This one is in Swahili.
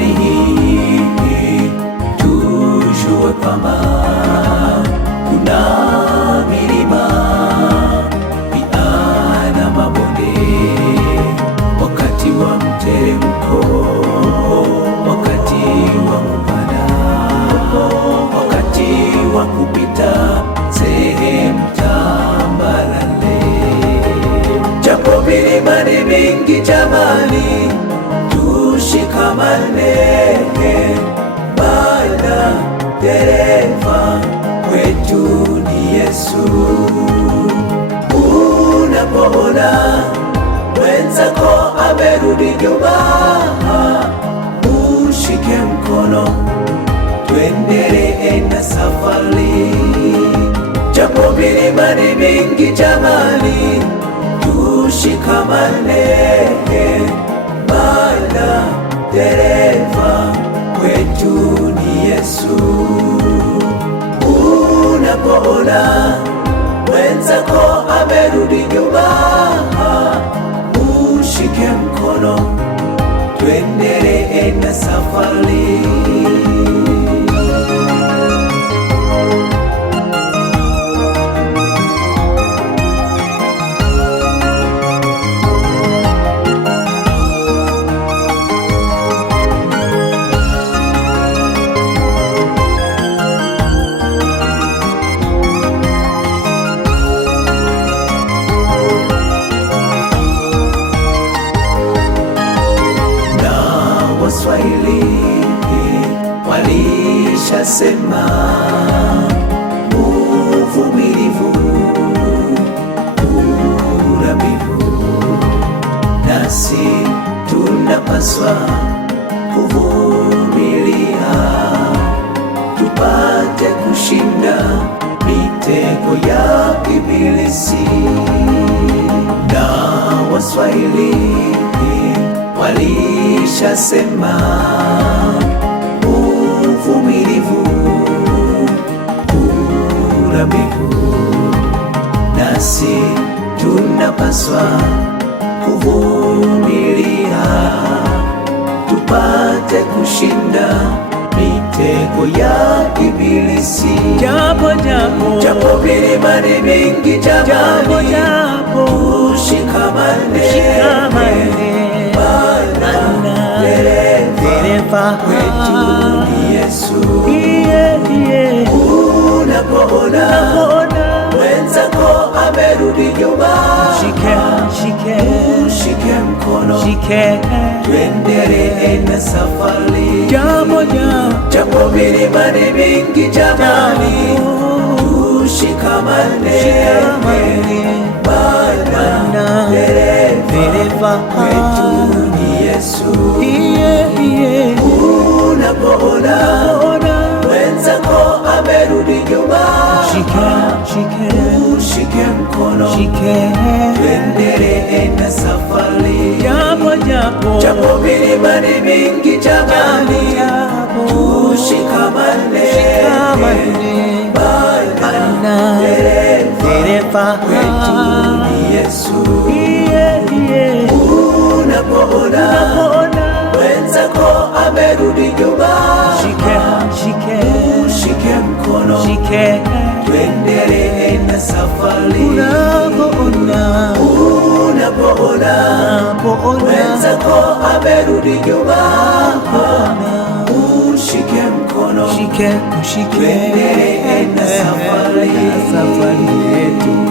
safari hii tujue kwamba kuna milima pia na mabonde, wakati wa mteremko, wakati wa kupanda, wakati wa kupita sehemu tambarare. Japo milima ni mingi jamani, tushikamane, maana dereva wetu ni Yesu. Unapoona mwenzako amerudi nyuma, ushike mkono, tuendelee na safari. Japo milima ni mingi jamani, tushikamane, maana dereva wetu ni Yesu. Unapoona mwenzako amerudi nyuma, ushike mkono, tuendelee na safari. Waswahili walishasema uvumilivu hula mbivu, nasi tunapaswa kuvumilia tupate kushinda mitego ya Ibilisi. Na Waswahili walishasema uvumilivu hula mbivu, nasi tunapaswa kuvumilia tupate kushinda mitego ya Ibilisi. Japo milima ni mingi jamani, tushikamane, dereva wetu ni Yesu. Unapoona mwenzako amerudi nyuma, ushike mkono, tuendelee na safari. Japo milima ni mingi jamani, tushikamane, maana dereva wetu ni Yesu. Unapoona mwenzako amerudi nyuma, ushike mkono, tuendelee na safari. Japo milima ni mingi jamani, tushikamane, maana dereva wetu ni Yesu. Unapoona mwenzako amerudi nyuma, ushike mkono, tuendelee na safari. Unapoona mwenzako amerudi nyuma, ushike mkono, tuendelee na safari yetu.